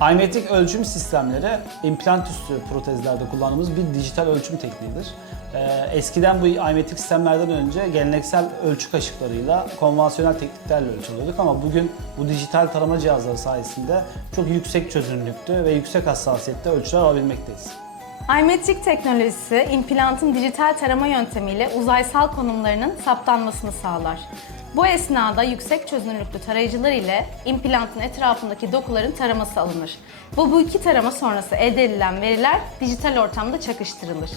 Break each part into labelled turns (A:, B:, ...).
A: Imetric ölçüm sistemleri implant üstü protezlerde kullandığımız bir dijital ölçüm tekniğidir. Ee, eskiden bu imetric sistemlerden önce geleneksel ölçü kaşıklarıyla konvansiyonel tekniklerle ölçülüyorduk ama bugün bu dijital tarama cihazları sayesinde çok yüksek çözünürlüklü ve yüksek hassasiyette ölçüler alabilmekteyiz.
B: iMetric teknolojisi implantın dijital tarama yöntemiyle uzaysal konumlarının saptanmasını sağlar. Bu esnada yüksek çözünürlüklü tarayıcılar ile implantın etrafındaki dokuların taraması alınır. Bu, bu iki tarama sonrası elde edilen veriler dijital ortamda çakıştırılır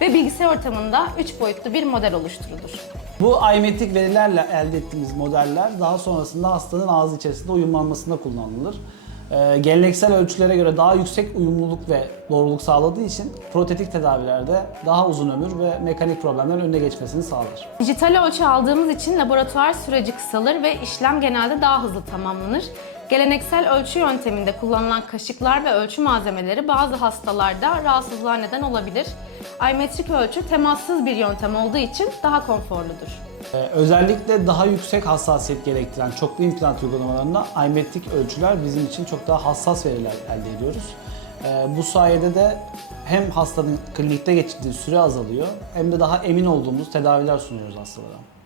B: ve bilgisayar ortamında 3 boyutlu bir model oluşturulur.
A: Bu imetric verilerle elde ettiğimiz modeller daha sonrasında hastanın ağzı içerisinde uyumlanmasında kullanılır. Ee, geleneksel ölçülere göre daha yüksek uyumluluk ve doğruluk sağladığı için protetik tedavilerde daha uzun ömür ve mekanik problemlerin önüne geçmesini sağlar.
B: Dijital ölçü aldığımız için laboratuvar süreci kısalır ve işlem genelde daha hızlı tamamlanır. Geleneksel ölçü yönteminde kullanılan kaşıklar ve ölçü malzemeleri bazı hastalarda rahatsızlığa neden olabilir. iMetric ölçü temassız bir yöntem olduğu için daha konforludur.
A: Ee, özellikle daha yüksek hassasiyet gerektiren çoklu implant uygulamalarında imetric ölçüler bizim için çok daha hassas veriler elde ediyoruz. Ee, bu sayede de hem hastanın klinikte geçirdiği süre azalıyor hem de daha emin olduğumuz tedaviler sunuyoruz hastalara.